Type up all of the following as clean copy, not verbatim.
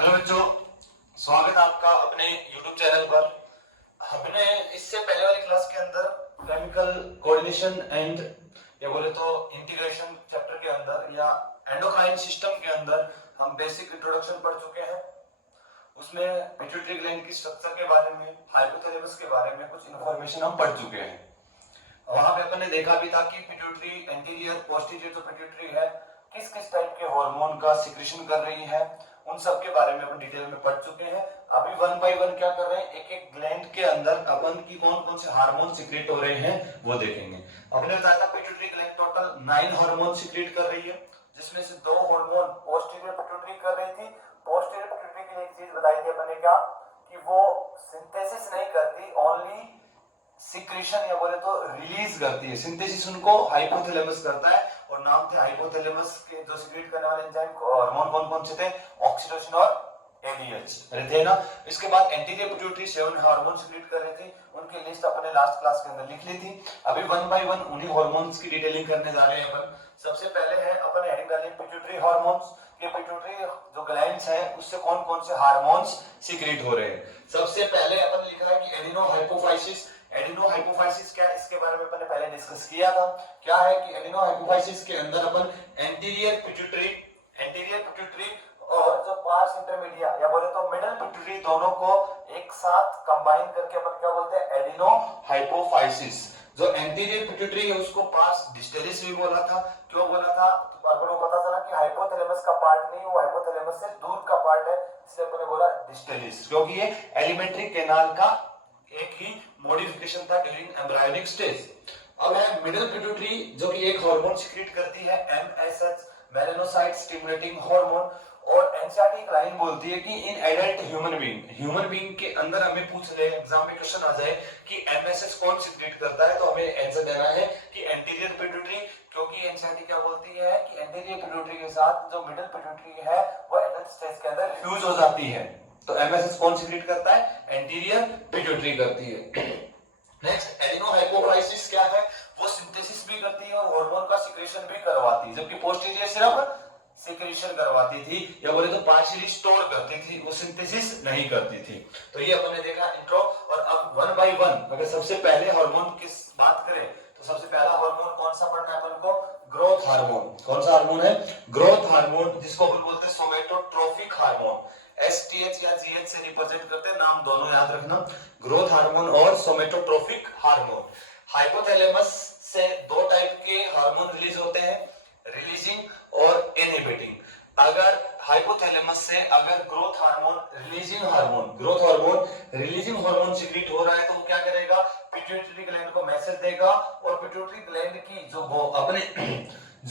Hello बच्चों, स्वागत है आपका अपने YouTube चैनल पर। हमने इससे पहले वाली क्लास के अंदर केमिकल कोऑर्डिनेशन एंड या बोले तो इंटीग्रेशन चैप्टर के अंदर या एंडोक्राइन सिस्टम के अंदर हम बेसिक इंट्रोडक्शन पढ़ चुके हैं। उसमें पिट्यूटरी ग्लैंड की स्ट्रक्चर के बारे में, हाइपोथैलेमस के बारे में कुछ इंफॉर्मेशन हम पढ़ चुके हैं। वहां पे अपन ने देखा भी था कि पिट्यूटरी एंटीरियर पोस्टीरियर जो पिट्यूटरी है किस किस टाइप के हार्मोन का सिक्रेशन कर रही है, उन सब के बारे में अपन डिटेल में पढ़ चुके हैं। अभी वन बाय वन क्या कर रहे हैं, एक एक ग्लैंड के अंदर अपन की कौन कौन से हार्मोन सिक्रेट हो रहे हैं वो देखेंगे। अपने बताया था pituitary gland total 9 hormone secrete कर रही है, जिसमें से 2 हार्मोन पोस्टीरियर पिट्यूटरी कर रही थी। पोस्टीरियर पिट्यूटरी के लिए एक चीज बताई थी अपन ने क्या कि वो सिंथेसिस नहीं करती, ओनली सिक्रेशन या बोले तो रिलीज करती है। सिंथेसिस उनको हाइपोथैलेमस करता है और नाम थे हाइपोथैलेमस के जो सिक्रेट करने वाले एंजाइम हार्मोन कौन कौन से थे, ऑक्सीटोसिन और एलीएच अरे थे ना। इसके बाद एंटीरियर पिट्यूटरी 7 हार्मोन सिक्रेट कर रहे थे, उनकी लिस्ट अपने लास्ट क्लास के अंदर लिख ली थी। अभी वन बाय वन उन्हीं हार्मोन्स की डिटेलिंग करने जा रहे हैं अपन। सबसे पहले है अपन हेडिंग डालें पिट्यूटरी हार्मोन्स। ये पिट्यूटरी जो ग्लैंड्स हैं उससे कौन कौन से हार्मोन्स सिक्रेट हो रहे हैं। सबसे पहले अपन लिखा है कि एडिनो हाइपोफाइसिस। एडिनो हाइपोफाइसिस क्या है, इसके बारे में अपन ने पहले डिस्कस किया था। क्या है कि एडिनो हाइपोफाइसिस के अंदर अपन एंटीरियर पिट्यूटरी और जो पार्स इंटरमीडिया या बोले तो मिडिल पिट्यूटरी दोनों को एक साथ कंबाइन करके अपन क्या बोलते हैं, एडिनो हाइपोफाइसिस। जो एंटीरियर पिट्यूटरी है उसको पार्स डिस्टलिस भी बोला था। क्यों बोला था, तो अपन को पता चला कि हाइपोथैलेमस का पार्ट नहीं, वो हाइपोथैलेमस से दूर का पार्ट है, इसलिए अपन ने बोला डिस्टलिस, क्योंकि ये एलिमेंट्री कैनाल का एक ही मॉडिफिकेशन था ड्यूरिंग एम्ब्रायोनिक स्टेज। अब है मिडिल पिट्यूटरी जो कि एक हार्मोन सिक्रेट करती है एमएसएच, मेलानोसाइट स्टिमुलेटिंग हार्मोन। और एनसीईआरटी एक लाइन बोलती है कि इन एडल्ट ह्यूमन बीइंग के अंदर हमें पूछ ले एग्जाम में क्वेश्चन आ जाए कि एमएसएच कौन सिक्रेट करता है, तो हमें आंसर देना है कि एंटीरियर पिट्यूटरी, क्योंकि एनसीईआरटी क्या बोलती है कि एंटीरियर पिट्यूटरी के साथ जो मिडिल पिट्यूटरी है वो एडल्ट स्टेज के अंदर फ्यूज हो जाती है। तो एमएसएच कौन सिक्रेट करता है, एंटीरियर पिट्यूटरी करती है। नेक्स्ट एडिनो हाइपोफाइसिस क्या है, वो सिंथेसिस भी करती है और हार्मोन का सिक्रेशन भी करवाती है, जबकि पोस्टीरियर सिर्फ सिक्रेशन करवाती थी या बोले तो पार्शियली स्टोर करती थी, वो सिंथेसिस नहीं करती थी। तो ये अपन ने देखा इंट्रो। और अब वन बाय वन अगर सबसे पहले हार्मोन की बात करें तो सबसे पहला हार्मोन कौन सा पढ़ना है अपन को, ग्रोथ हार्मोन। कौन सा हार्मोन है, ग्रोथ हार्मोन, जिसको अपन बोलते हैं सोमेटोट्रोफिक हार्मोन। एसटीएच या जीएच से रिप्रेजेंट करते हैं, नाम दोनों याद रखना, ग्रोथ हार्मोन और सोमेटोट्रोफिक हार्मोन। हाइपोथैलेमस से 2 टाइप के हार्मोन रिलीज होते हैं, रिलीजिंग और इनहिबिटिंग। अगर हाइपोथैलेमस से अगर growth hormone releasing hormone secrete हो रहा है तो वो क्या करेगा, पिट्यूटरी ग्लैंड को मैसेज देगा और पिट्यूटरी ग्लैंड की जो अपने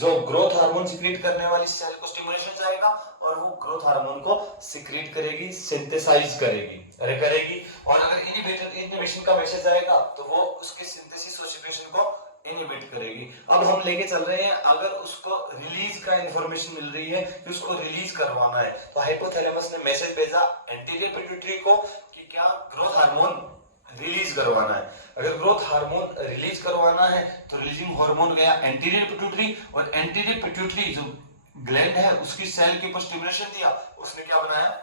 जो ग्रोथ हार्मोन सिक्रेट करने वाली सेल को स्टिमुलेशन जाएगा और वो ग्रोथ हार्मोन को सिक्रेट करेगी, सिंथेसाइज करेगी। और अगर इनहिबिशन का मैसेज आएगा तो वो उसके सिंथेसिस और सिक्रेशन को इनहिबिट करेगी। अब हम लेके चल रहे हैं, अगर उसको रिलीज का इंफॉर्मेशन मिल रही है कि उसको रिलीज करवाना है तो हाइपोथैलेमस ने मैसेज भेजा एंटीरियर पिट्यूटरी को कि क्या ग्रोथ हार्मोन रिलीज करवाना है। अगर ग्रोथ हार्मोन रिलीज करवाना है तो रिलीजिंग हार्मोन गया एंटीरियर पिट्यूटरी, और एंटीरियर पिट्यूटरी जो ग्लैंड है उसकी सेल के ऊपर स्टिमुलेशन दिया, उसने क्या बनाया,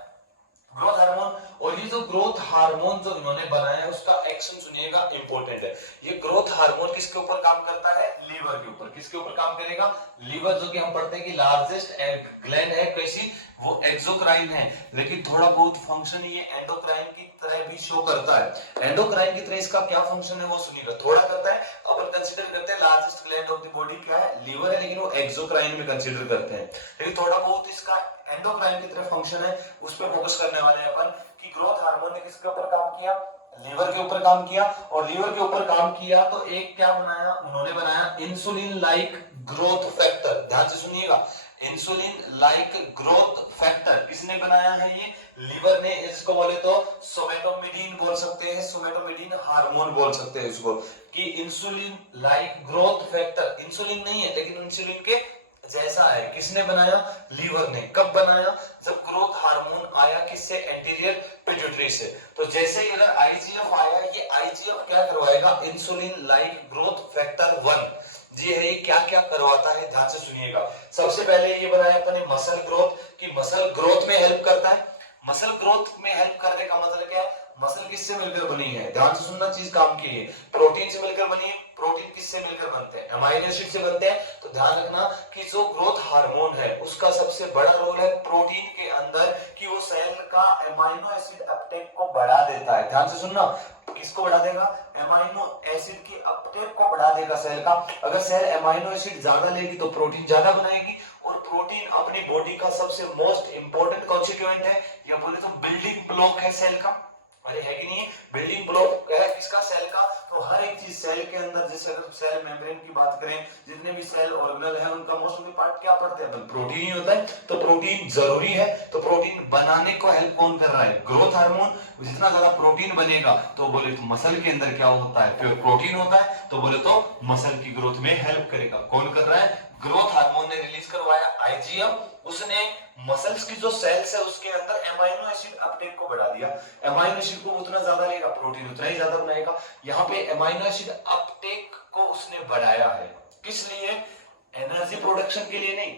ग्रोथ हार्मोन। और ये जो ग्रोथ हार्मोन जो इन्होंने बनाया है उसका एक्शन सुनिएगा, इंपॉर्टेंट है। ये ग्रोथ हार्मोन किसके ऊपर काम करता है, लीवर के ऊपर। किसके ऊपर काम करेगा, लीवर, जो कि हम पढ़ते हैं कि लार्जेस्ट ग्लैंड है, कैसी, वो एक्सोक्राइन है, लेकिन थोड़ा बहुत फंक्शन ये एंडोक्राइन की तरह भी शो करता है। एंडोक्राइन की तरह इसका क्या फंक्शन है वो सुनिएगा, थोड़ा करता है। अपन कंसीडर करते हैं largest gland of the body क्या है, लीवर है, लेकिन वो एक्सोक्राइन में कंसीडर करते हैं, लेकिन थोड़ा बहुत इसका एंडोक्राइन की तरह फंक्शन है, उस पर फोकस करने वाले हैं अपन कि ग्रोथ हार्मोन ने किसके ऊपर काम किया, लीवर के ऊपर काम किया। और लीवर के ऊपर काम किया तो एक क्या बनाया, उन्होंने बनाया इंसुलिन लाइक ग्रोथ फैक्टर। ध्यान से सुनिएगा, इंसुलिन लाइक ग्रोथ फैक्टर किसने बनाया है, ये लीवर ने। इसको बोले तो सोमेटोमिडीन बोल सकते हैं, सोमेटोमिडीन हार्मोन बोल सकते हैं इसको, कि insulin like growth factor, insulin नहीं है लेकिन इंसुलिन के जैसा है। किसने बनाया, लीवर ने। कब बनाया, जब ग्रोथ हार्मोन आया किससे, एंटीरियर पिट्यूटरी से। तो जैसे ही अगर आईजीएफ आया, ये आईजीएफ क्या करवाएगा, इंसुलिन लाइक ग्रोथ फैक्टर 1 जी है, ये क्या क्या करवाता है, ध्यान से सुनिएगा। सबसे पहले ये बनाया अपने मसल ग्रोथ, कि मसल ग्रोथ में हेल्प करता है। मसल ग्रोथ में हेल्प करने का मतलब क्या है? मसल किससे मिलकर बनी है? ध्यान से सुनना, चीज काम की है। प्रोटीन से मिलकर बनी है। प्रोटीन किससे मिलकर बनते हैं? अमाइनो एसिड से बनते हैं। तो ध्यान रखना कि जो ग्रोथ हार्मोन है उसका सबसे बड़ा रोल है प्रोटीन के अंदर, कि वो सेल का अमाइनो एसिड अपटेक को बढ़ा देता है। ध्यान से सुनना, किसको बढ़ा देगा? अमाइनो एसिड की अपटेक को बढ़ा देगा सेल का। अगर सेल अमाइनो एसिड ज्यादा लेगी तो प्रोटीन ज्यादा बनाएगी, और प्रोटीन अपनी बॉडी का सबसे मोस्ट इंपॉर्टेंट कॉन्स्टिट्यूएंट है, या बोले तो बिल्डिंग ब्लॉक है सेल का। अरे है कि नहीं? बिल्डिंग ब्लॉक है किसका? सेल का। तो हर एक चीज सेल के अंदर, जैसे अगर सेल मेम्ब्रेन की बात करें, जितने भी सेल ऑर्गेनल है उनका मोस्ट ऑफ द पार्ट क्या पढ़ते हैं? प्रोटीन ही होता है। तो प्रोटीन जरूरी है। तो प्रोटीन बनाने को हेल्प कौन कर रहा है? Growth hormone. जितना ज्यादा प्रोटीन बनेगा तो बोले तो मसल के अंदर क्या होता है? प्योर प्रोटीन होता है। तो बोले तो मसल की ग्रोथ में हेल्प करेगा। कौन कर रहा है? ग्रोथ हार्मोन ने रिलीज करवाया आईजीएम। उसने मसल्स की जो सेल्स है उसके अंदर अमाइनो एसिड अपटेक को बढ़ा दिया। अमाइनो एसिड को उतना ज्यादा लेगा, प्रोटीन उतना ही ज्यादा बनाएगा। यहाँ पे अमाइनो एसिड अपटेक को उसने बढ़ाया है। किस लिए? एनर्जी प्रोडक्शन के लिए नहीं।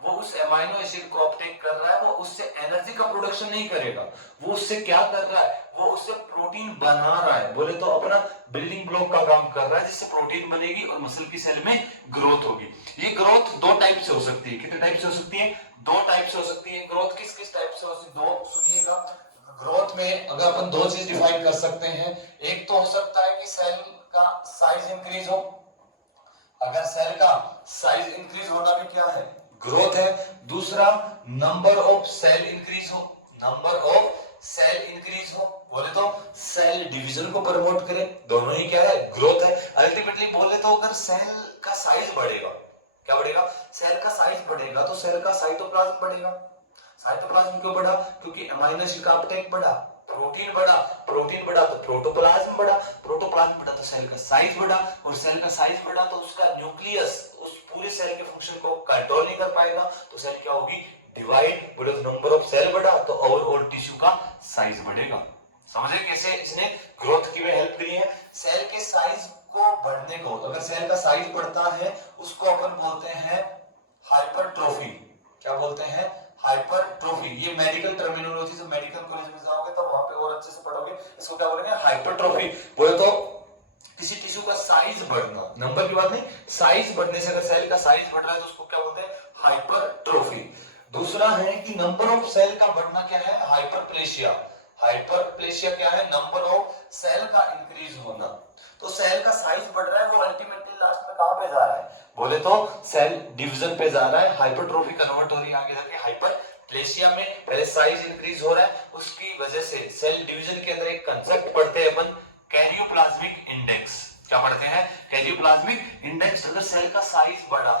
वो उस अमाइनो एसिड को अपटेक कर रहा है, वो उससे एनर्जी का प्रोडक्शन नहीं करेगा। वो उससे क्या कर रहा है? वो उससे प्रोटीन बना रहा है। बोले तो अपना बिल्डिंग ब्लॉक का काम कर रहा है, जिससे प्रोटीन बनेगी और मसल की सेल में ग्रोथ होगी। ये ग्रोथ दो टाइप से हो सकती है। कितने टाइप से हो सकती है? दो टाइप से हो सकती है। ग्रोथ किस किस टाइप से हो सकती है? दो सुनिएगा। ग्रोथ में अगर अपन दो चीज डिफाइन कर सकते हैं, एक तो हो सकता है कि सेल का साइज इंक्रीज हो। अगर सेल का साइज इंक्रीज होना भी क्या है? ग्रोथ है। दूसरा, नंबर ऑफ सेल इंक्रीज हो। नंबर ऑफ सेल इंक्रीज हो, बोले तो सेल डिवीजन को प्रमोट करे। दोनों ही क्या है? ग्रोथ है। अल्टीमेटली बोले तो अगर सेल का साइज बढ़ेगा, क्या बढ़ेगा? सेल का साइज बढ़ेगा तो सेल का साइटोप्लाज्म बढ़ेगा। साइटोप्लाज्म क्यों बढ़ा? क्योंकि अमाइनो एसिड का अपटेक बढ़ा। प्रोटीन बढ़ा। प्रोटीन बढ़ा तो प्रोटोप्लाज्म बढ़ा। प्रोटोप्लाज्म बढ़ा तो सेल का साइज बढ़ा, और सेल का साइज बढ़ा तो उसका न्यूक्लियस उस पूरे सेल के फंक्शन को कंट्रोल नहीं कर पाएगा। तो सेल क्या होगी? डिवाइड। बोले तो नंबर ऑफ सेल बढ़ा तो ओवरऑल टिश्यू का साइज बढ़ेगा। समझे कैसे इसने ग्रोथ की में हेल्प करी है? सेल के साइज को बढ़ने को, अगर सेल का साइज बढ़ता है उसको अपन बोलते हैं हाइपरट्रोफी। क्या बोलते हैं? हाइपरट्रोफी। ये मेडिकल टर्मिनोलॉजी, जो मेडिकल कॉलेज में जाओगे तब वहां पे और अच्छे से पढ़ोगे। इसको क्या बोलेंगे? हाइपरट्रोफी। बोले तो किसी टिश्यू का साइज बढ़ना, नंबर की बात नहीं, साइज बढ़ने से, अगर सेल का साइज बढ़ रहा है तो उसको क्या बोलते हैं? हाइपरट्रोफी। दूसरा है कि नंबर ऑफ सेल का बढ़ना क्या है? हाइपरप्लेशिया। हाइपरप्लेशिया क्या है? नंबर ऑफ सेल का इंक्रीज होना। तो सेल का साइज बढ़ रहा है, वो अल्टीमेटली लास्ट में कहां पे जा रहा है? बोले तो सेल डिवीजन पे जा रहा है। हाइपरट्रोफी कन्वर्ट हो रही है आगे जाके हाइपरप्लेशिया में। पहले साइज इंक्रीज हो रहा है, उसकी वजह से सेल डिवीजन के अंदर एक कंसेप्ट पढ़ते हैं अपन, कैरियोप्लाज्मिक इंडेक्स। क्या पढ़ते हैं? Karyoplasmic index. अगर सेल का साइज बढ़ा,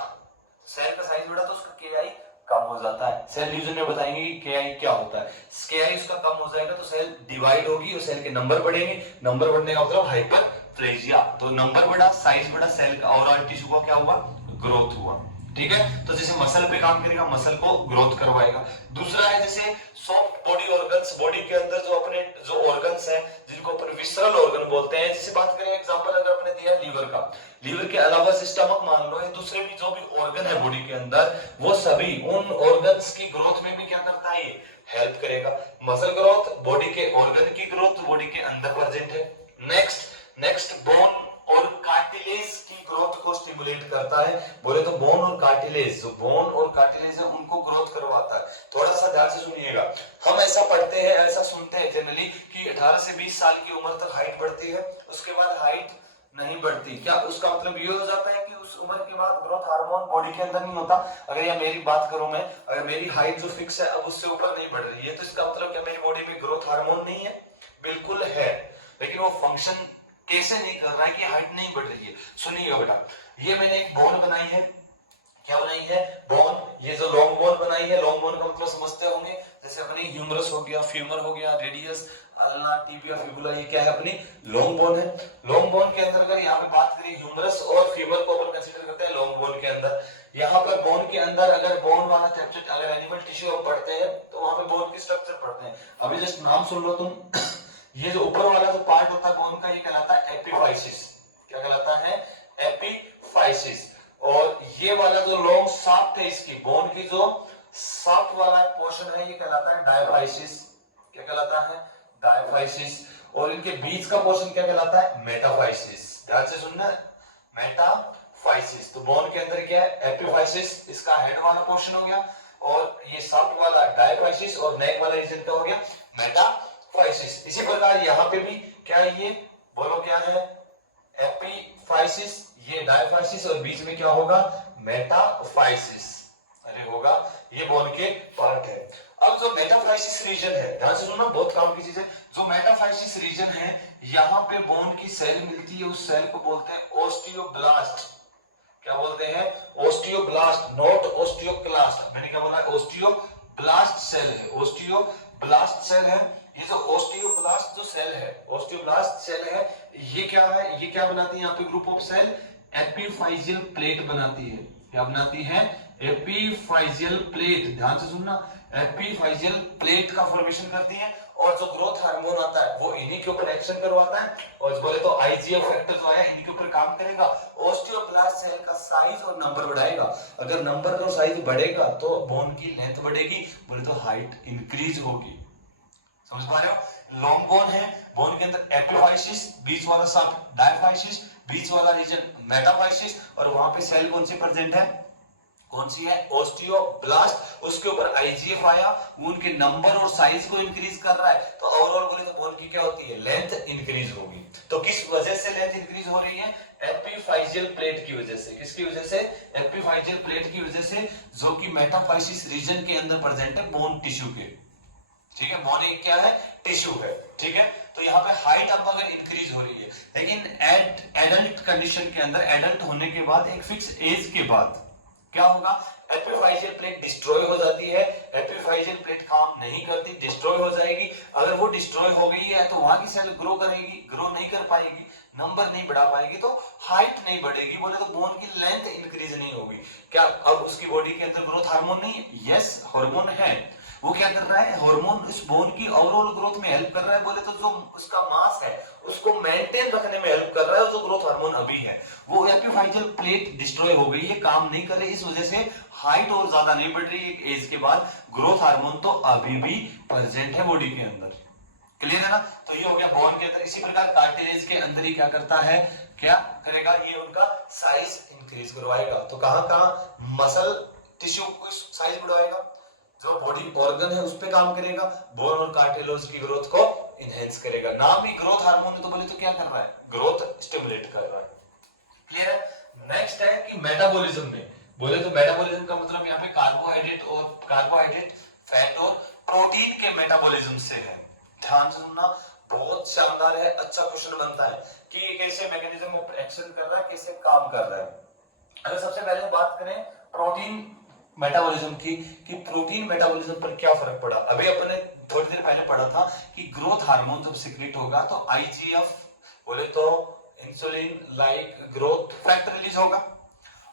सेल का साइज बढ़ा तो उसका केआई कम हो जाता है। सेल डिवीजन में बताएंगे कि केआई क्या होता है। केआई उसका कम हो जाएगा तो सेल डिवाइड होगी और सेल के नंबर बढ़ेंगे। नंबर बढ़ने का मतलब हाइपरप्लेजिया। तो नंबर बढ़ा, साइज बढ़ा, सेल का ओवरऑल टिश्यू का क्या हुआ? ग्रोथ हुआ। ठीक है। तो जैसे मसल पे काम करेगा, मसल को ग्रोथ करवाएगा। दूसरा है जैसे सॉफ्ट बॉडी ऑर्गन्स। बॉडी के अंदर जो अपने जो ऑर्गन्स हैं जिनको अपन विसरल ऑर्गन बोलते हैं, जैसे बात करें एग्जांपल अगर अपने दिया लीवर का, लीवर के अलावा स्टमक मान लो, या दूसरे भी जो भी ऑर्गन है बॉडी के अंदर, वो सभी उन ऑर्गन्स की ग्रोथ में भी क्या करता है? ये हेल्प करेगा। मसल ग्रोथ, बॉडी के ऑर्गन की ग्रोथ बॉडी के अंदर प्रेजेंट है। नेक्स्ट बोन और कार्टिलेज की ग्रोथ को स्टिमुलेट करता है। बोले तो बोन और कार्टिलेज, जो बोन और कार्टिलेज है उनको ग्रोथ करवाता है। थोड़ा सा ध्यान से सुनिएगा। हम ऐसा पढ़ते हैं, ऐसा सुनते हैं जनरली कि 18 से 20 साल की उम्र तक हाइट बढ़ती है, उसके बाद हाइट नहीं बढ़ती। क्या उसका मतलब ये हो जाता है कि उस उम्र के बाद ग्रोथ हार्मोन बॉडी के अंदर नहीं होता? अगर या मेरी बात करूं मैं, अगर मेरी हाइट जो फिक्स है अब उससे ऊपर नहीं बढ़ रही है, तो इसका मतलब क्या मेरी बॉडी में ग्रोथ हार्मोन नहीं है? बिल्कुल है, लेकिन वो फंक्शन कैसे नहीं कर रहा है कि हाइट नहीं बढ़ रही है। सुनिए बेटा, ये मैंने एक बोन बनाई है। क्या बनाई है? बोन। ये जो लॉन्ग बोन बनाई है, लॉन्ग बोन का मतलब समझते होंगे, जैसे अपनी ह्यूमरस हो गया, फ्यूमर हो गया, रेडियस, अल्ना, टिबिया, फिबुला, ये क्या है? अपनी लॉन्ग बोन है। लॉन्ग बोन के अंदर अगर यहाँ पे बात करें, ह्यूमरस और फ्यूमर को अपन कंसीडर करते हैं लॉन्ग बोन के अंदर। यहाँ पर बोन के अंदर अगर बोन वाला चैप्टर, अगर एनिमल टिश्यू हम पढ़ते हैं तो वहां पे बोन की स्ट्रक्चर पढ़ते हैं। अभी जस्ट नाम सुन लो तुम। ये जो ऊपर वाला जो पार्ट होता है बोन का, ये कहलाता है एपिफाइसिस। क्या कहलाता है? एपिफाइसिस। और ये वाला जो लॉन्ग शाफ्ट है इसकी, बोन की जो शाफ्ट वाला पोर्शन है, ये कहलाता है डायफाइसिस। क्या कहलाता है, डायफाइसिस, और इनके बीच का पोर्शन क्या कहलाता है, मेटाफाइसिस। ध्यान से सुनना, मेटाफाइसिस। तो बोन के अंदर क्या है, एपिफाइसिस, इसका हेड वाला पोर्शन हो गया, और ये सब वाला डायफाइसिस, और नेक वाला रीजन क्या हो गया, मेटाफाइसिस। इसी प्रकार यहाँ पे भी क्या है, ये बोलो क्या है, एपिफाइसिस, ये डायफाइसिस, और बीच में क्या होगा, मेटाफाइसिस। अरे होगा, ये बोन के पार्ट है। अब जो मेटाफाइसिस रीजन है, ध्यान से सुनना, बहुत काम की चीज है। जो मेटाफाइसिस रीजन है, यहाँ पे बोन की सेल मिलती है, उस सेल को बोलते हैं ओस्टियोब्लास्ट। क्या बोलते हैं, ओस्टियोब्लास्ट, नॉट ओस्टियोक्लास्ट। मैंने क्या बोला, ओस्टियोब्लास्ट सेल है, ओस्टियोब्लास्ट सेल है। ये जो ओस्टियोब्लास्ट जो सेल है, ओस्टियोब्लास्ट सेल है, ये क्या है, ये क्या बनाती है यहाँ पे, ग्रुप ऑफ सेल एपिफाइजियल प्लेट बनाती है। क्या बनाती है, एपिफाइजियल प्लेट। ध्यान से सुनना, एपिफाइजियल प्लेट का फॉर्मेशन करती है, और जो ग्रोथ हार्मोन आता है वो इन्हीं के ऊपर एक्शन करवाता है, और बोले तो आईजीएफ फैक्टर जो है इन्हीं के ऊपर काम करेगा। ओस्टियोब्लास्ट सेल का साइज और नंबर बढ़ाएगा। अगर नंबर का साइज बढ़ेगा तो बोन की लेंथ बढ़ेगी, बोले तो हाइट इंक्रीज होगी। समझ पा रहे हो, लॉन्ग बोन है, बोन के अंदर एपिफाइसिस, बीच वाला सब डायफाइसिस, बीच वाला रीजन मेटाफाइसिस, और वहां पे सेल कौन सी प्रेजेंट है, कौन सी है, ओस्टियोब्लास्ट। उसके ऊपर आईजीएफ आया, उनके नंबर और साइज को इंक्रीज कर रहा है, तो ओवरऑल बोले तो बोन की क्या होती है, लेंथ इंक्रीज होगी। तो किस वजह से लेंथ इंक्रीज हो रही है, एपिफाइजियल प्लेट की वजह से। किसकी वजह से, एपिफाइजियल प्लेट की वजह से, जो कि मेटाफाइसिस रीजन के अंदर प्रेजेंट है, बोन टिश्यू के। ठीक है, बोन एक क्या है, टिश्यू है। ठीक है, तो यहाँ पे हाइट अब अगर इंक्रीज हो रही है, लेकिन एडल्ट कंडीशन के अंदर, एडल्ट होने के बाद एक फिक्स एज के बाद क्या होगा, एपिफाइजियल प्लेट डिस्ट्रॉय हो जाती है। एपिफाइजियल प्लेट काम नहीं करती, डिस्ट्रॉय हो जाएगी। अगर वो डिस्ट्रॉय हो गई है तो वहां की सेल ग्रो करेगी, ग्रो नहीं कर पाएगी, नंबर नहीं बढ़ा पाएगी, तो हाइट नहीं बढ़ेगी, बोले तो बोन की लेंथ इंक्रीज नहीं होगी। क्या अब उसकी बॉडी के अंदर ग्रोथ हार्मोन नहीं है, यस हार्मोन है, वो क्या कर रहा है, हार्मोन इस बोन की ओवरऑल ग्रोथ में हेल्प कर रहा है। बोले तो जो उसका मास है उसको मेंटेन रखने में हेल्प कर रहा है, जो ग्रोथ हार्मोन अभी है। वो एपिफाइजियल प्लेट डिस्ट्रॉय हो गई है, काम नहीं कर रही, इस वजह से हाइट और ज्यादा नहीं बढ़ रही एक एज के बाद। ग्रोथ हार्मोन तो अभी भी प्रेजेंट है बॉडी के अंदर। क्लियर है ना, तो ये हो गया बोन के अंदर। इसी प्रकार कार्टिलेज के अंदर ही क्या करता है, क्या करेगा, ये उनका साइज इंक्रीज करवाएगा। तो कहां कहां, मसल टिश्यू को साइज बढ़ाएगा, जो बॉडी ऑर्गन है उस पे काम करेगा, बोन और कार्टिलेज की ग्रोथ को इनहेंस करेगा। नाम ही ग्रोथ हार्मोन है, तो बोले तो क्या कर रहा है, ग्रोथ स्टिमुलेट कर रहा है। क्लियर है। नेक्स्ट है कि मेटाबॉलिज्म में, बोले तो मेटाबॉलिज्म का मतलब यहाँ पे कार्बोहाइड्रेट, फैट और प्रोटीन के मेटाबॉलिज्म से है। ध्यान से सुनना, बहुत शानदार है, अच्छा क्वेश्चन बनता है कि कैसे मैकेनिज्म ऑफ एक्शन कर रहा है, कैसे काम कर रहा है। अगर सबसे पहले बात करें प्रोटीन मेटाबॉलिज्म की, कि प्रोटीन मेटाबॉलिज्म पर क्या फर्क पड़ा। अभी अपने थोड़ी देर पहले पढ़ा था कि ग्रोथ हार्मोन जब सीक्रेट होगा तो आईजीएफ, बोले तो insulin like growth factor release होगा,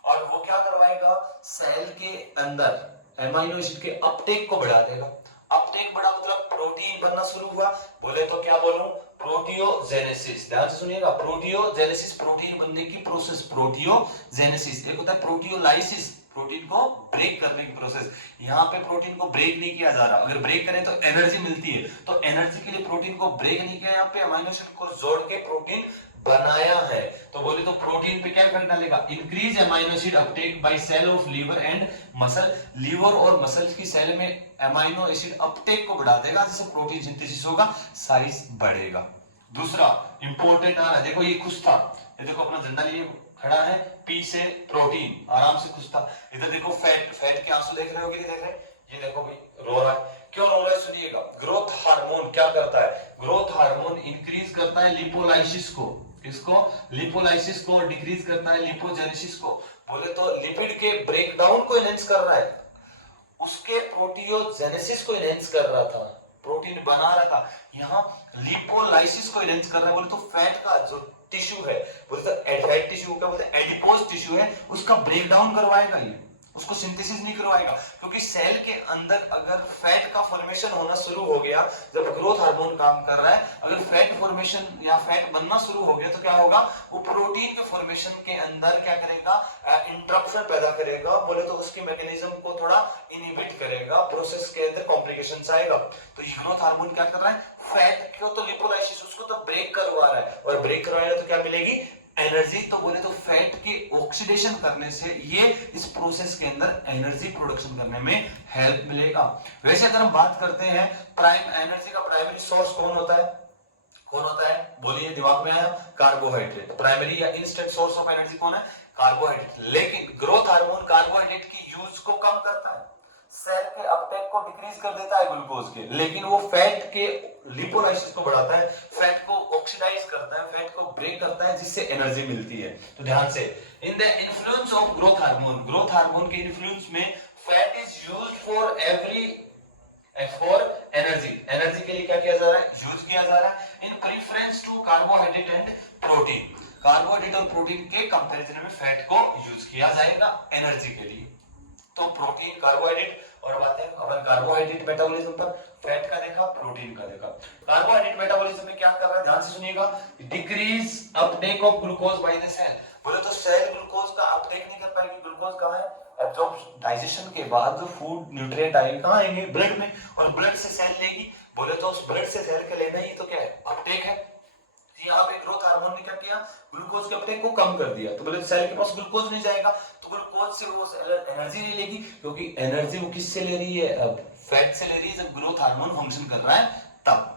और वो क्या करवाएगा, सेल के अंदर एमाइनो एसिड के अपटेक को बढ़ा देगा। अपटेक बढ़ा मतलब प्रोटीन बनना शुरू हुआ, बोले तो क्या बोलूं, प्रोटियोजेनेसिस। ध्यान से सुनिएगा, प्रोटियोजेनेसिस प्रोटीन बनने की प्रोसेस, प्रोटियोजेनेसिस। एक होता है प्रोटियोलाइसिस, प्रोटीन को ब्रेक करने की प्रोसेस। यहाँ पे प्रोटीन को ब्रेक नहीं किया जा रहा, अगर ब्रेक करें तो एनर्जी मिलती है, तो एनर्जी के लिए प्रोटीन को ब्रेक नहीं किया, यहाँ पे अमीनो एसिड को जोड़ के प्रोटीन बनाया है। तो बोले तो प्रोटीन पे क्या इफेक्ट डालेगा, increase amino acid uptake by cell of liver and muscle. Liver और मसल की सेल में अमीनो एसिड अपटेक को बढ़ा देगा, जिससे प्रोटीन सिंथेसिस होगा, साइज बढ़ेगा। दूसरा इंपॉर्टेंट आ रहा है, देखो ये खुश था, ये देखो अपना झंडा लिए खड़ा है, पी से प्रोटीन, आराम से खुश था। इधर देखो फैट, फैट के आंसू देख रहे हो कि नहीं देख रहे, ये देखो भाई रो रहा है, क्यों रो रहा है सुनिएगा। ग्रोथ हार्मोन क्या करता है, ग्रोथ हार्मोन इंक्रीज करता है लिपोलाइसिस को, किसको, लिपोलाइसिस को, डिक्रीज करता है लिपोजेनेसिस को। बोले तो लिपिड के ब्रेकडाउन को एनहेंस कर रहा है, उसके प्रोटियोजेनेसिस को एनहेंस कर रहा था, प्रोटीन बना रहा था, यहाँ लिपोलाइसिस को एनहेंस कर रहा है। बोले तो फैट का जो टिश्यू है, बोले तो फैट टिश्यू क्या बोलते हैं, एडिपोज टिश्यू है, उसका ब्रेकडाउन करवाएगा ये, उसको सिंथेसिस नहीं करवाएगा, क्योंकि सेल के अंदर अगर फैट का फॉर्मेशन होना शुरू हो गया, जब ग्रोथ हार्मोन काम कर रहा है, अगर फैट फॉर्मेशन या फैट बनना शुरू हो गया तो क्या होगा, वो प्रोटीन के फॉर्मेशन के अंदर क्या करेगा, इंटरप्शन पैदा करेगा, बोले तो उसकी मैकेनिज्म को थोड़ा इनहिबिट करेगा, प्रोसेस के अंदर कॉम्प्लिकेशंस आएगा। तो ये ग्रोथ हार्मोन क्या कर रहा है, फैट को तो लिपोलाइसिस उसको तो ब्रेक करवा रहा है, और ब्रेक करवाएगा तो क्या मिलेगी, एनर्जी। तो बोले तो फैट के ऑक्सीडेशन करने से ये इस प्रोसेस के अंदर एनर्जी प्रोडक्शन करने में हेल्प मिलेगा। वैसे अगर हम बात करते हैं प्राइम एनर्जी का प्राइमरी सोर्स कौन होता है, कौन होता है, बोलिए दिमाग में आया, कार्बोहाइड्रेट। प्राइमरी या इंस्टेंट सोर्स ऑफ एनर्जी कौन है, कार्बोहाइड्रेट। लेकिन ग्रोथ हार्मोन कार्बोहाइड्रेट की यूज को कम करता है, सेल के अपटेक को डिक्रीज कर देता है ग्लूकोज के, लेकिन वो फैट के लिपोलाइसिस को बढ़ाता है, फैट को ऑक्सीडाइज करता है, फैट को ब्रेक करता है, जिससे एनर्जी मिलती है। तो ध्यान से, in the influence of growth hormone, growth hormone के इन्फ्लुएंस में fat is used for energy, energy के लिए क्या किया जा रहा है, यूज किया जा रहा है, in preference to carbohydrate and protein, carbohydrate और प्रोटीन के कंपैरिजन में फैट को यूज किया जाएगा एनर्जी के लिए। तो प्रोटीन, कार्बोहाइड्रेट, और बातें अपन कार्बोहाइड्रेट मेटाबॉलिज्म पर, फैट का देखा, प्रोटीन का देखा। कार्बोहाइड्रेट मेटाबॉलिज्म में क्या कर रहा है, ध्यान से सुनिएगा, decrease uptake of glucose by the cell. बोले तो सेल ग्लूकोज का अपटेक नहीं कर पाएगी, ग्लूकोज कहां है, एब्जॉर्ब, डाइजेशन के बाद जो फूड न्यूट्रिएंट आएंगे कहां आएंगे, ब्लड में, और ब्लड से सेल लेगी। बोले तो उस ब्लड से सेल के लेना ही तो क्या है, अपटेक है। यहाँ पे ग्रोथ हार्मोन ने क्या किया, ग्लूकोज के अपटेक को कम कर दिया, तो बोले सेल के पास ग्लूकोज नहीं जाएगा, तो ग्लूकोज से वो एनर्जी नहीं लेगी, क्योंकि एनर्जी वो किससे ले रही है, अब फैट से ले रही है, जब ग्रोथ हार्मोन फंक्शन कर रहा है तब।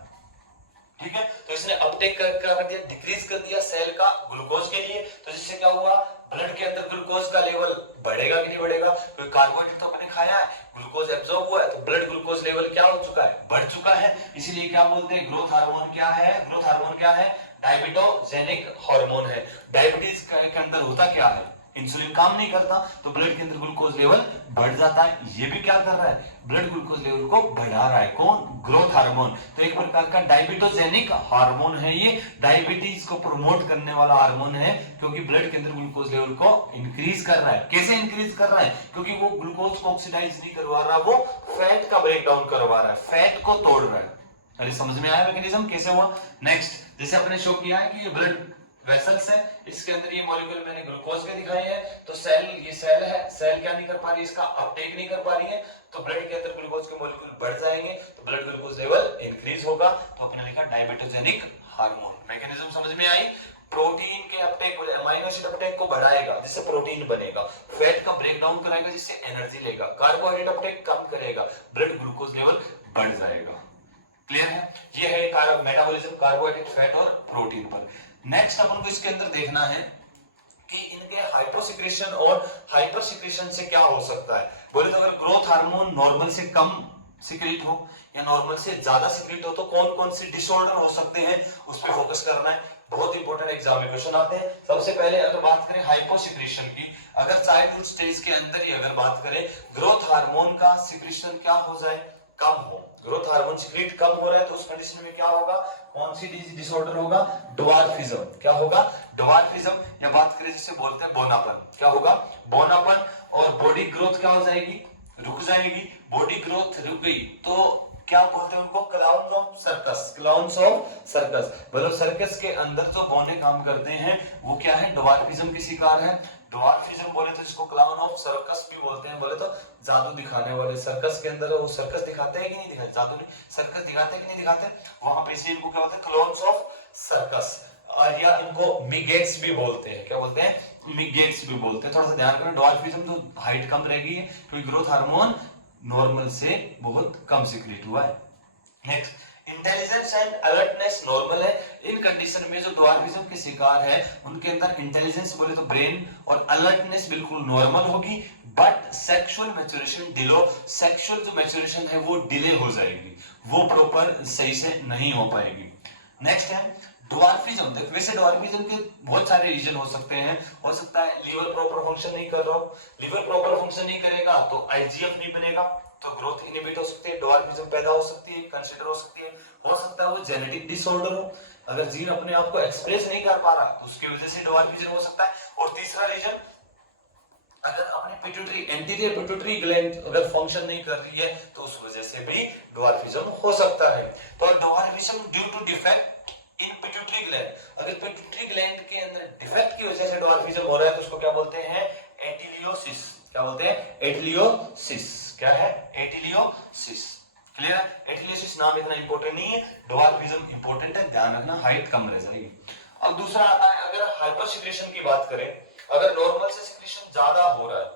ठीक है, तो इसने अपटेक कर दिया, डिक्रीज कर दिया सेल का ग्लूकोज के लिए, तो जिससे क्या हुआ, ब्लड के अंदर ग्लूकोज का लेवल बढ़ेगा कि नहीं बढ़ेगा, क्योंकि कार्बोहाइड्रेट तो अपने खाया है, ग्लूकोज एब्जॉर्ब हुआ है, तो ब्लड ग्लूकोज लेवल क्या हो चुका है, बढ़ चुका है। इसीलिए क्या बोलते हैं, ग्रोथ हार्मोन क्या है, ग्रोथ हार्मोन क्या है, डायबिटोजेनिक हार्मोन है। डायबिटीज के अंदर होता क्या है, इंसुलिन काम नहीं करता, तो ब्लड के अंदर ग्लूकोज लेवल बढ़ जाता है। ये भी क्या कर रहा है, ब्लड ग्लूकोज लेवल को बढ़ा रहा है, कौन, ग्रोथ हार्मोन। तो एक प्रकार का डायबिटोजेनिक हार्मोन है ये, डायबिटीज को प्रमोट करने वाला हार्मोन है, क्योंकि ब्लड के अंदर ग्लूकोज लेवल को इंक्रीज कर रहा है। कैसे इंक्रीज कर रहा है, क्योंकि वो ग्लूकोज को ऑक्सीडाइज नहीं करवा रहा, वो फैट का ब्रेक डाउन करवा रहा है, फैट को तोड़ रहा है। अरे समझ में आया मैकेनिज्म कैसे हुआ। नेक्स्ट, जैसे अपने शो किया है कि ये ब्लड वेसल्स है, इसके अंदर ये मॉलिक्यूल मैंने ग्लूकोज के दिखाई है, तो सेल, ये सेल है, सेल क्या नहीं कर पा रही, इसका अपटेक नहीं कर पा रही है, तो ब्लड के अंदर ग्लूकोज के मॉलिक्यूल बढ़ जाएंगे, तो ब्लड ग्लूकोज लेवल इंक्रीज होगा, तो अपने लिखा डायबिटोजेनिक हार्मोन। मैकेनिज्म समझ में आई। प्रोटीन के अपटेक, अमीनो एसिड अपटेक को बढ़ाएगा जिससे प्रोटीन बनेगा, फैट का ब्रेक डाउन कराएगा जिससे एनर्जी लेगा, कार्बोहाइड्रेट अपटेक कम करेगा, ब्लड ग्लूकोज लेवल बढ़ जाएगा। क्लियर है, ये है मेटाबॉलिज्म कार्बोहाइड्रेट, फैट और प्रोटीन पर। नेक्स्ट अपन को इसके अंदर देखना है कि इनके हाइपोसिक्रेशन और हाइपरसिक्रेशन से क्या हो सकता है। बोले तो अगर ग्रोथ हार्मोन नॉर्मल से कम सिक्रेट हो या नॉर्मल से ज्यादा सिक्रेट हो, तो कौन कौन से डिसऑर्डर हो सकते हैं, उस पर फोकस करना है। बहुत इंपॉर्टेंट एग्जाम में क्वेश्चन आते हैं। सबसे पहले अगर बात करें हाइपोसिक्रेशन की, अगर चाइल्डहुड स्टेज के अंदर ही अगर बात करें, ग्रोथ हार्मोन का सिक्रेशन क्या हो जाए, कम हो, ग्रोथ हार्मोन सिक्रेट कम हो रहा है, तो उस कंडीशन में क्या होगा, कौन सी डिसऑर्डर होगा, ड्वार्फिज्म। क्या होगा, ड्वार्फिज्म, या बात करें जिसे बोलते हैं बोनापन, क्या होगा, बोनापन। और बॉडी ग्रोथ क्या हो जाएगी, रुक जाएगी, बॉडी ग्रोथ रुक गई तो क्या बोलते हैं उनको, clowns of circus, clowns of circus. मतलब सर्कस के अंदर जो बौने काम करते हैं वो क्या है, ड्वार्फिज्म के शिकार है। ड्वार्फिज्म बोले तो जिसको क्लाउन ऑफ सर्कस भी बोलते हैं, बोले तो जादू दिखाने वाले, सर्कस के अंदर वो सर्कस दिखाते हैं कि नहीं दिखाते, जादू नहीं, सर्कस दिखाते हैं कि नहीं दिखाते, वहां पे इनको क्या बोलते हैं, क्लाउन्स ऑफ सर्कस, या इनको मिगेट्स भी बोलते हैं। क्या बोलते हैं, मिगेट्स भी बोलते हैं। थोड़ा सा ध्यान करें, ड्वार्फिज्म तो हाइट कम रहेगी क्योंकि ग्रोथ हार्मोन नॉर्मल से बहुत कम सिक्रेट हुआ है। Next, intelligence and alertness normal है। इन कंडीशन में जो ड्वार्फिज्म के शिकार है उनके अंदर इंटेलिजेंस बोले तो ब्रेन और अलर्टनेस बिल्कुल नॉर्मल होगी, but sexual maturation delay, sexual जो मैच्योरेशन है वो डिले हो जाएगी, वो प्रॉपर सही से नहीं हो पाएगी। नेक्स्ट है ड्वार्फिज्म। देखो वैसे ड्वार्फिज्म के बहुत सारे रीजन हो सकते हैं, हो सकता है लीवर प्रॉपर फंक्शन नहीं कर रहा हो, लीवर प्रॉपर फंक्शन नहीं करेगा तो आईजीएफ नहीं बनेगा, तो ग्रोथ इनहिबिट हो सकती है, ड्वार्फिज्म पैदा हो सकती है, कंसीडर हो सकती है। हो सकता है वो जेनेटिक डिसऑर्डर हो, अगर जीन अपने आप को एक्सप्रेस नहीं कर पा रहा तो उसकी वजह से ड्वार्फिज्म हो सकता है। और तीसरा रीजन अगर अपनी पिट्यूटरी एंटीरियर पिट्यूटरी ग्लैंड अगर फंक्शन नहीं कर रही है तो उस वजह से भी ड्वार्फिज्म हो सकता है। तो dwarfism due to defect in pituitary gland, अगर पिट्यूटरी ग्लैंड के अंदर डिफेक्ट की वजह से ड्वार्फिज्म हो रहा है तो उसको क्या बोलते हैं? एटिलियोसिस। क्या बोलते हैं? एटिलियोसिस। क्या है? एटिलियोसिस। क्लियर है? एटिलियोसिस नाम इतना इंपॉर्टेंट नहीं है, ड्वार्फिज्म इंपॉर्टेंट है, ध्यान रखना, हाइट कम रह जाएगी। अब दूसरा आता है, अगर हाइपर सिक्रेशन की बात करें, अगर नॉर्मल से सिक्रेशन ज्यादा हो रहा है,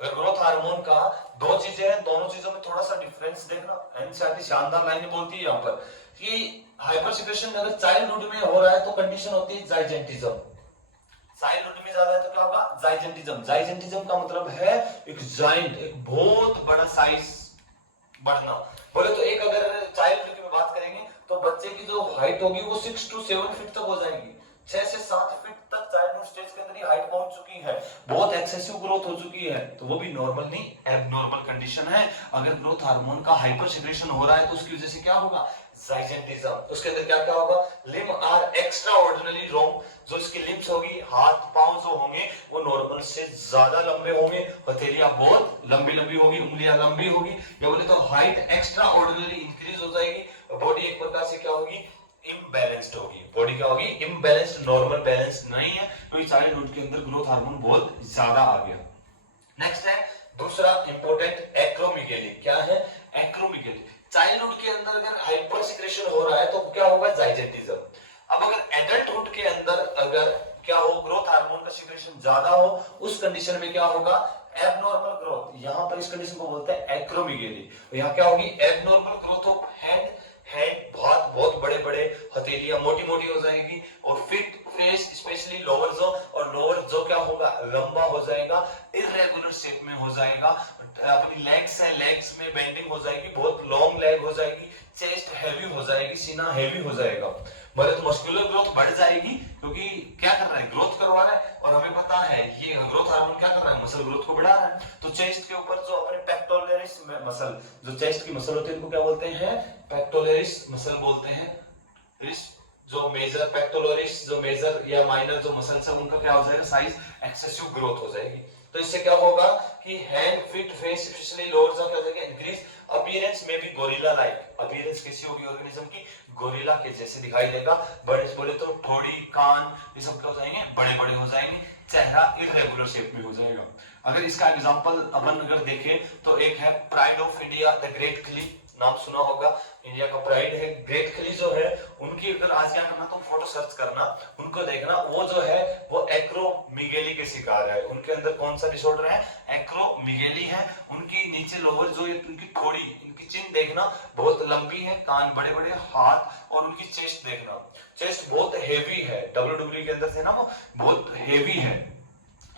अगर ग्रोथ हार्मोन का, दो चीजें हैं, दोनों चीजों में थोड़ा सा डिफरेंस देखना। एनसीईआरटी शानदार लाइन बोलती है यहाँ पर कि हाइपर सिक्रेशन अगर चाइल्डहुड में हो रहा है तो कंडीशन होती है जाइजेंटिज्म। चाइल्डहुड में ज्यादा है तो क्या होगा? जाइजेंटिज्म। जाइजेंटिज्म का मतलब है एक जाइंट, एक बहुत बड़ा साइज बढ़ना। बोले तो एक अगर चाइल्डहुड की बात करेंगे तो बच्चे की जो हाइट होगी वो 6 to 7 फीट तक हो जाएगी। 6 से 7 फीट तक चाइल्डहुड स्टेज के अंदर ही हाइट पहुंच चुकी है, बहुत एक्सेसिव ग्रोथ हो चुकी है, तो वो भी नॉर्मल नहीं, एबनॉर्मल कंडीशन है। अगर ग्रोथ हार्मोन का हाइपर सिक्रेशन हो रहा है तो उसकी वजह से क्या होगा? जाइजेंटिज्म। उसके अंदर क्या क्या होगा? Limb are extraordinary long, जो इसकी लिम्स होगी, हाथ पांव जो होंगे वो नॉर्मल से ज्यादा लंबे होंगे, हथेलियां बहुत लंबी लंबी होगी, उंगलियां लंबी होगी, या बोले तो हाइट एक्स्ट्रा ऑर्डिनरी इंक्रीज हो जाएगी। बॉडी एक प्रकार से क्या होगी? इम्बैलेंस्ड होगी। बॉडी क्या होगी? इम्बैलेंस्ड, नॉर्मल बैलेंस नहीं है, क्योंकि चाइल्डहुड के अंदर ग्रोथ हार्मोन बहुत ज्यादा आ गया। नेक्स्ट है दूसरा इंपॉर्टेंट, एक्रोमेगाली। क्या है? एक्रोमेगाली। चाइल्डहुड के अंदर अगर हाइपर सिक्रेशन हो रहा है तो क्या होगा? जाइजेंटिज्म। अब अगर एडल्टहुड के अंदर अगर क्या हो? ग्रोथ हार्मोन का सिक्रेशन ज्यादा हो, उस कंडीशन में क्या होगा? Abnormal growth. यहां पर इस कंडीशन को बोलते हैं एक्रोमेगाली। यहां क्या होगी? Abnormal growth of head, head बहुत बहुत बड़े बड़े, हथेलियां मोटी मोटी हो जाएगी, और फिट फेस, स्पेशली लोअर जो, और लोअर जो क्या होगा? लंबा हो जाएगा, इररेगुलर शेप में हो जाएगा। अपनी लेग्स है, लेग्स में बेंडिंग हो जाएगी, बहुत लॉन्ग लेग हो जाएगी, चेस्ट हैवी हो जाएगी, सीना हैवी हो जाएगा। मतलब तो मस्कुलर ग्रोथ बढ़ जाएगी, क्योंकि क्या कर रहा है? ग्रोथ करवा रहा है, और हमें पता है ये ग्रोथ हार्मोन क्या कर रहा है? मसल ग्रोथ को बढ़ा रहा है। तो चेस्ट के ऊपर जो अपने पेक्टोरियस मसल, जो चेस्ट की मसल होती है, इनको क्या बोलते हैं? पेक्टोरियस मसल बोलते हैं। जो मेजर पेक्टोरियस, जो मेजर या माइनर जो मसल्स है, उनका क्या हो जाएगा? साइज एक्सेसिव ग्रोथ हो जाएगी। तो इससे क्या होगा कि hand, fit, face, specially lower जो क्या हो जाएगा? इंक्रीज। अपीयरेंस में भी गोरिल्ला लाइक, अपीयरेंस कैसी होगी ऑर्गेनिज्म की? गोरिल्ला के जैसे दिखाई देगा। बड़े बोले तो ठोड़ी, कान, ये सब क्या हो जाएंगे? बड़े बड़े हो जाएंगे। चेहरा इररेगुलर शेप में हो जाएगा। अगर इसका एग्जांपल अपन अगर देखें तो एक है pride of India, the great खली, नाम सुना होगा। इंडिया का प्राइड है, ग्रेट खली जो है, उनकी अगर आज क्या करना, तुम फोटो सर्च करना, उनको देखना, वो जो है वो एक्रोमेगाली के शिकार है। उनके अंदर कौन सा डिसऑर्डर है? एक्रोमेगाली है। उनकी नीचे लोअर जो उनकी थोड़ी, इनकी चिन देखना बहुत लंबी है, कान बड़े बड़े, हाथ, और उनकी चेस्ट देखना, चेस्ट बहुत हेवी है, WWE के अंदर से ना वो बहुत हेवी है।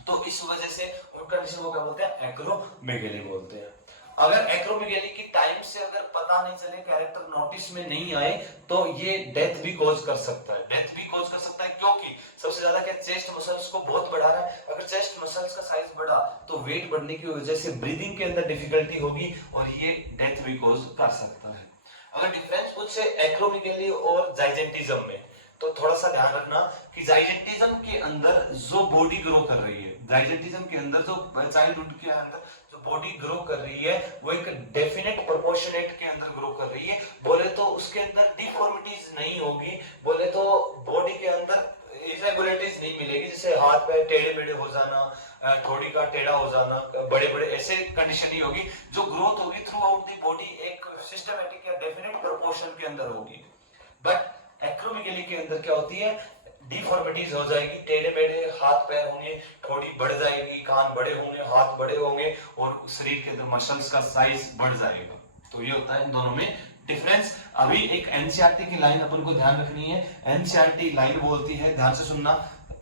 तो इस वजह से उन कंडीशन को क्या बोलते हैं? एक्रोमेगाली बोलते हैं। अगर एक्रोमेगाली की टाइम से अगर पता नहीं चले, कैरेक्टर नोटिस में नहीं आए, तो ये डेथ भी कॉज कर सकता है। डेथ भी कॉज कर सकता है, क्योंकि सबसे ज्यादा क्या? चेस्ट मसल्स को बहुत बढ़ा रहा है। अगर चेस्ट मसल्स का साइज बढ़ा तो वेट बढ़ने की वजह से ब्रीदिंग के अंदर डिफिकल्टी होगी, और ये डेथ भी कॉज कर सकता है। अगर डिफरेंस पूछे एक्रोमेगाली और जाइजेंटिज्म में, तो थोड़ा सा ध्यान रखना कि जाइजेंटिज्म के अंदर जो बॉडी ग्रो कर रही है, जाइजेंटिज्म के अंदर जो चाइल्डहुड के अंदर जो बॉडी ग्रो कर रही है, वो एक डेफिनेट प्रोपोर्शनेट के अंदर ग्रो कर रही है। बोले तो उसके अंदर डिफॉर्मिटीज नहीं होगी, बोले तो बॉडी के अंदर इरेगुलरिटीज नहीं मिलेगी, जैसे हाथ पैर टेढ़े मेढ़े हो जाना, थोड़ी का टेढ़ा हो जाना, बड़े बड़े ऐसे कंडीशन ही होगी। जो ग्रोथ होगी थ्रू आउट दी बॉडी एक सिस्टमेटिक या डेफिनेट प्रोपोर्शन के अंदर होगी। बट एक्रोमेगाली के अंदर क्या होती है? डिफॉर्मिटीज हो जाएगी, टेढ़े मेढ़े हाथ पैर होंगे, थोड़ी बढ़ जाएगी, कान बड़े होंगे, हाथ बड़े होंगे, और शरीर के अंदर मसल्स का साइज बढ़ जाएगा। तो ये होता है इन दोनों में डिफरेंस। अभी एक एनसीईआरटी की लाइन अपन को ध्यान रखनी है। एनसीईआरटी लाइन बोलती है, ध्यान से सुनना,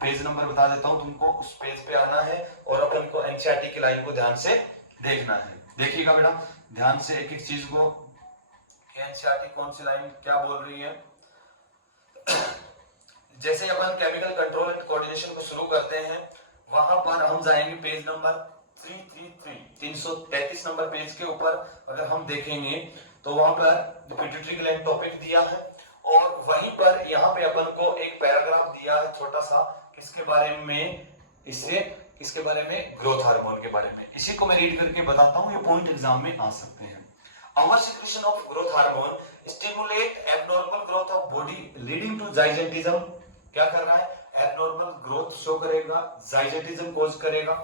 पेज नंबर बता देता हूं तुमको, उस पेज पे आना है और अपन को एनसीईआरटी की लाइन को ध्यान से देखना है। देखिएगा बेटा ध्यान से एक एक चीज को, एनसीईआरटी कौन सी लाइन क्या बोल रही है। जैसे अपन केमिकल कंट्रोल एंड कोऑर्डिनेशन को शुरू करते हैं, वहां पर हम जाएंगे पेज नंबर 333 नंबर पेज के ऊपर। अगर हम देखेंगे तो वहां पर पिट्यूटरी ग्लैंड टॉपिक दिया है, और वहीं पर यहाँ पे अपन को एक पैराग्राफ दिया है छोटा सा, किसके बारे में? इससे किसके बारे में? ग्रोथ हार्मोन के बारे में। इसी को मैं रीड करके बताता हूँ, ये पॉइंट एग्जाम में आ सकते हैं। Our secretion of growth hormone stimulate abnormal growth of body leading to gigantism। क्या कर रहा है? abnormal growth शो करेगा, gigantism cause करेगा।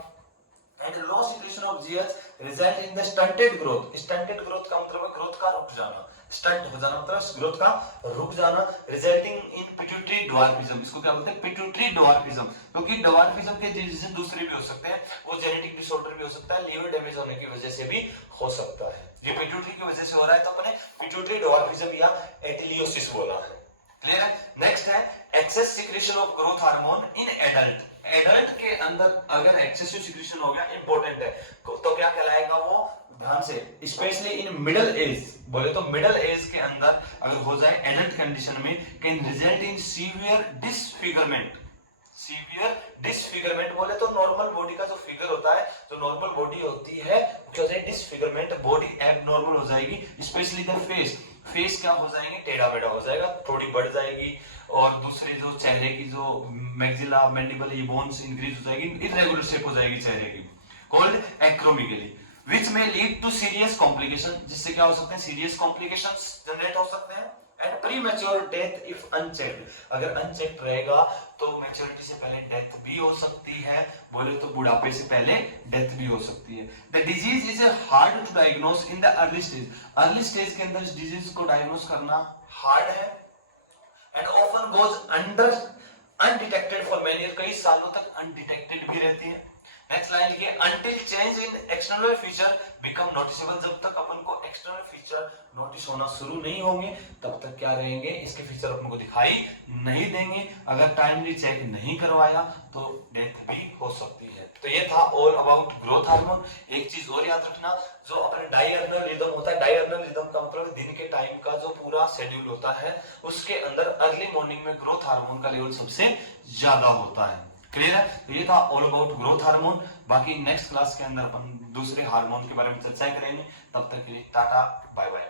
and low secretion of GH result in the stunted growth। stunted growth का मतलब है ग्रोथ का रुक जाना, स्टंट हो जाना मतलब ग्रोथ का रुक जाना, रिजल्टिंग इन पिट्यूटरी ड्वार्फिज्म। इसको क्या बोलते हैं? Pituitary dwarfism. क्योंकि ड्वार्फिज्म के जैसे दूसरे भी हो सकते हैं, वो जेनेटिक डिसऑर्डर भी हो सकता है, लीवर डैमेज होने की वजह से भी हो सकता है। ये पिट्यूटरी की वजह से हो रहा है तो अपने पिट्यूटरी ड्वार्फिज्म या एटिलियोसिस बोला है। क्लियर है? नेक्स्ट है excess secretion of growth hormone in adult. Adult के अंदर अगर एक्सेसिव सिक्रेशन हो गया, इंपॉर्टेंट है, तो क्या कहलाएगा वो? ध्यान से, स्पेशली इन मिडिल एज, बोले तो मिडिल एज के अंदर अगर हो जाए एडल्ट कंडीशन में, can result in severe disfigurement. Severe disfigurement बोले तो नॉर्मल बॉडी का जो फिगर होता है, जो नॉर्मल बॉडी होती है, क्या हो जाएगी? डिसफिगरमेंट, बॉडी एबनॉर्मल हो जाएगी। स्पेशली द फेस, फेस क्या हो जाएंगे? टेढ़ा मेढ़ा हो जाएगा, थोड़ी बढ़ जाएगी। और दूसरी जो चेहरे की जो मैक्सिला मैंडिबल ये बोन्स इंक्रीज हो जाएगी, इरेगुलर शेप हो जाएगी चेहरे की, called acromegaly, which may lead to serious complication। जिससे क्या हो सकते हैं? सीरियस कॉम्प्लिकेशंस जनरेट हो सकते हैं। And premature death if unchecked, अगर अनचेक्ड रहेगा तो मैच्योरिटी से पहले डेथ भी हो सकती है, बोले तो बुढ़ापे से पहले डेथ भी हो सकती है। The disease is hard to diagnose in the early stage. Early stage के अंदर इस डिजीज को डायग्नोस करना हार्ड है। And often goes under undetected for many year, कई सालों तक अनडिटेक्टेड भी रहती है। नेक्स्ट लाइन लिखिए, until change in external feature become noticeable। जब तक अपन को एक्सटर्नल फीचर नोटिस होना शुरू नहीं होंगे तब तक क्या रहेंगे? इसके फीचर अपन को दिखाई नहीं देंगे। अगर टाइमली चेक नहीं करवाया तो डेथ भी हो सकती है। तो ये था ऑल अबाउट ग्रोथ हार्मोन। एक चीज और याद रखना, जो अपने डायर्नल रिदम होता है, डायर्नल रिदम का मतलब दिन के टाइम का जो पूरा शेड्यूल होता है, उसके अंदर अर्ली मॉर्निंग में ग्रोथ हार्मोन का लेवल सबसे ज्यादा होता है। क्लियर है? तो ये था ऑल अबाउट ग्रोथ हार्मोन। बाकी नेक्स्ट क्लास के अंदर अपन दूसरे हार्मोन के बारे में चर्चा करेंगे। तब तक के लिए टाटा, बाय बाय।